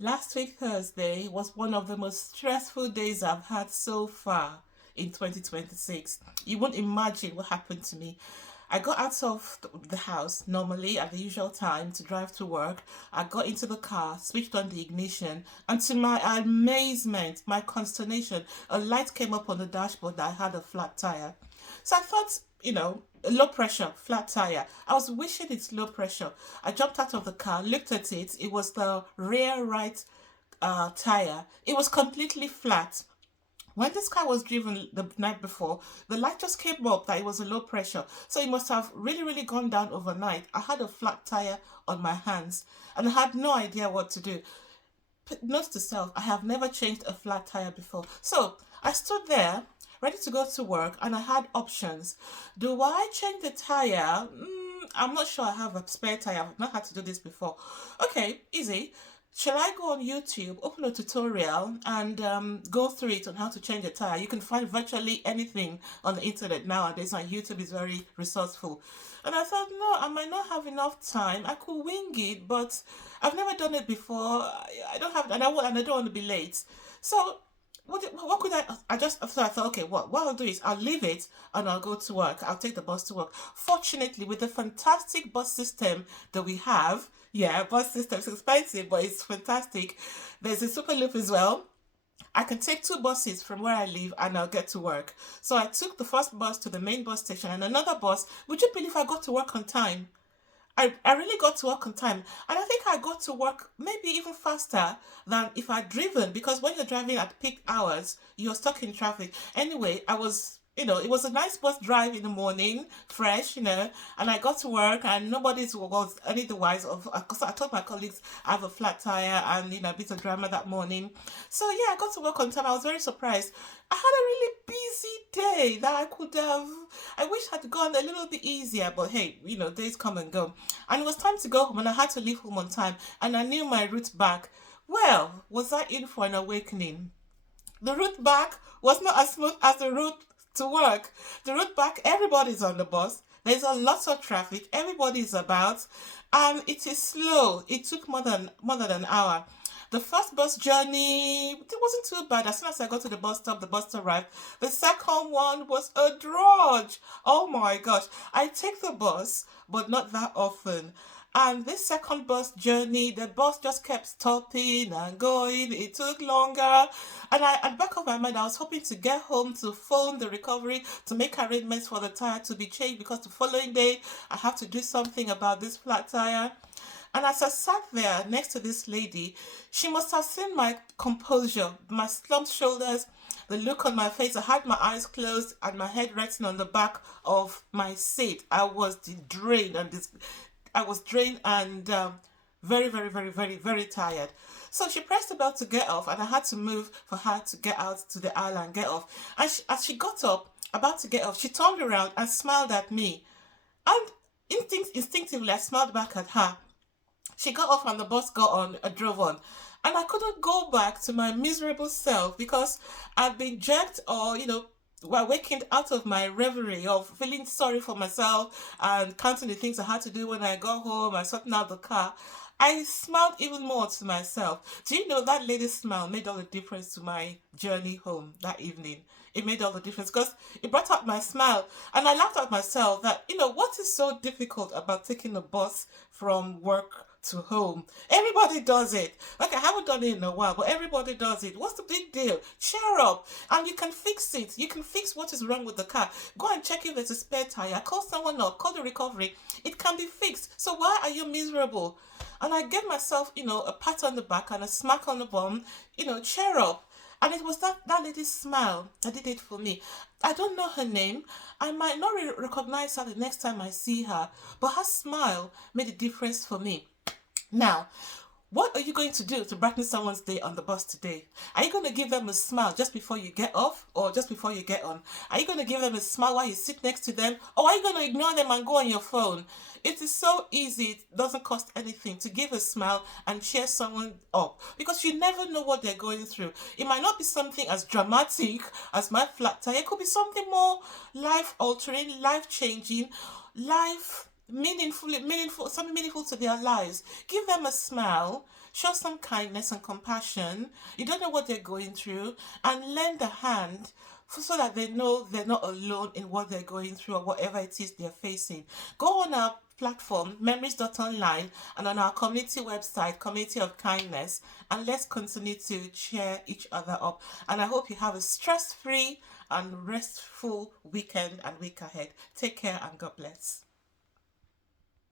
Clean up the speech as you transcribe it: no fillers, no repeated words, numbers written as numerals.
Last week, Thursday, was one of the most stressful days I've had so far in 2026. You won't imagine what happened to me. I got out of the house normally at the usual time to drive to work. I got into the car, switched on the ignition, and to my amazement, my consternation, a light came up on the dashboard that I had a flat tire. So I thought, low pressure, flat tire. I was wishing it's low pressure. I jumped out of the car, looked at it. It was the rear right tire. It was completely flat. When this car was driven the night before, the light just came up that it was a low pressure. So it must have really, really gone down overnight. I had a flat tire on my hands and I had no idea what to do. Note to self, I have never changed a flat tire before. So I stood there ready to go to work and I had options. Do I change the tire? I'm not sure I have a spare tire. I've not had to do this before. Okay, easy. Shall I go on YouTube, open a tutorial, and go through it on how to change a tire? You can find virtually anything on the internet nowadays, and YouTube is very resourceful. And I thought, no, I might not have enough time. I could wing it, but I've never done it before. I don't have, and I don't want to be late. So what could I just so I thought, okay, what I'll do is I'll leave it and I'll go to work. I'll take the bus to work. Fortunately, with the fantastic bus system that we have, yeah, bus system is expensive, but it's fantastic. There's a super loop as well. I can take two buses from where I live and I'll get to work. So I took the first bus to the main bus station and another bus. Would you believe I got to work on time? I really got to work on time. And I think I got to work maybe even faster than if I'd driven because when you're driving at peak hours, you're stuck in traffic. Anyway, it was a nice bus drive in the morning, fresh, and I got to work and nobody was any the wise of, because I told my colleagues I have a flat tire and, a bit of drama that morning. So yeah, I got to work on time. I was very surprised. I had a really busy day that I wish I'd gone a little bit easier, but hey, days come and go. And it was time to go home and I had to leave home on time and I knew my route back. Well, was I in for an awakening? The route back was not as smooth as the route to work. The route back, everybody's on the bus. There's a lot of traffic. Everybody's about, and it is slow. It took more than an hour. The first bus journey, it wasn't too bad. As soon as I got to the bus stop arrived. The second one was a drudge. Oh my gosh. I take the bus, but not that often. And this second bus journey, the bus just kept stopping and going. It took longer. And at the back of my mind, I was hoping to get home to phone the recovery to make arrangements for the tire to be changed because the following day I have to do something about this flat tire. And as I sat there next to this lady, she must have seen my composure, my slumped shoulders, the look on my face. I had my eyes closed and my head resting on the back of my seat. I was drained and very, very, very, very, very tired. So she pressed the bell to get off, and I had to move for her to get out to the aisle and get off. And as she got up, about to get off, she turned around and smiled at me. And instinctively, I smiled back at her. She got off and the bus got on, drove on. And I couldn't go back to my miserable self because I'd been jerked or, were wakened out of my reverie of feeling sorry for myself and counting the things I had to do when I got home and sorting out the car. I smiled even more to myself. Do you know that lady's smile made all the difference to my journey home that evening? It made all the difference because it brought out my smile. And I laughed at myself that, what is so difficult about taking a bus from work to home? Everybody does it. Like I haven't done it in a while, but everybody does it. What's the big deal? Cheer up. And you can fix it. You can fix what is wrong with the car. Go and check if there's a spare tire. Call someone up. Call the recovery. It can be fixed. So why are you miserable? And I gave myself, a pat on the back and a smack on the bum, cheer up. And it was that lady's smile that did it for me. I don't know her name. I might not recognize her the next time I see her, but her smile made a difference for me. Now, what are you going to do to brighten someone's day on the bus today? Are you going to give them a smile just before you get off or just before you get on? Are you going to give them a smile while you sit next to them? Or are you going to ignore them and go on your phone? It is so easy, it doesn't cost anything to give a smile and cheer someone up because you never know what they're going through. It might not be something as dramatic as my flat tire. It could be something more life altering, life changing, life meaningful, something meaningful to their lives. Give them a smile, Show some kindness and compassion. You don't know what they're going through, and lend a hand so that they know they're not alone in what they're going through or whatever it is they're facing. Go on our platform, Memriz.online, and on our community website, Community of Kindness, and let's continue to cheer each other up. And I hope you have a stress-free and restful weekend and week ahead. Take care and God bless.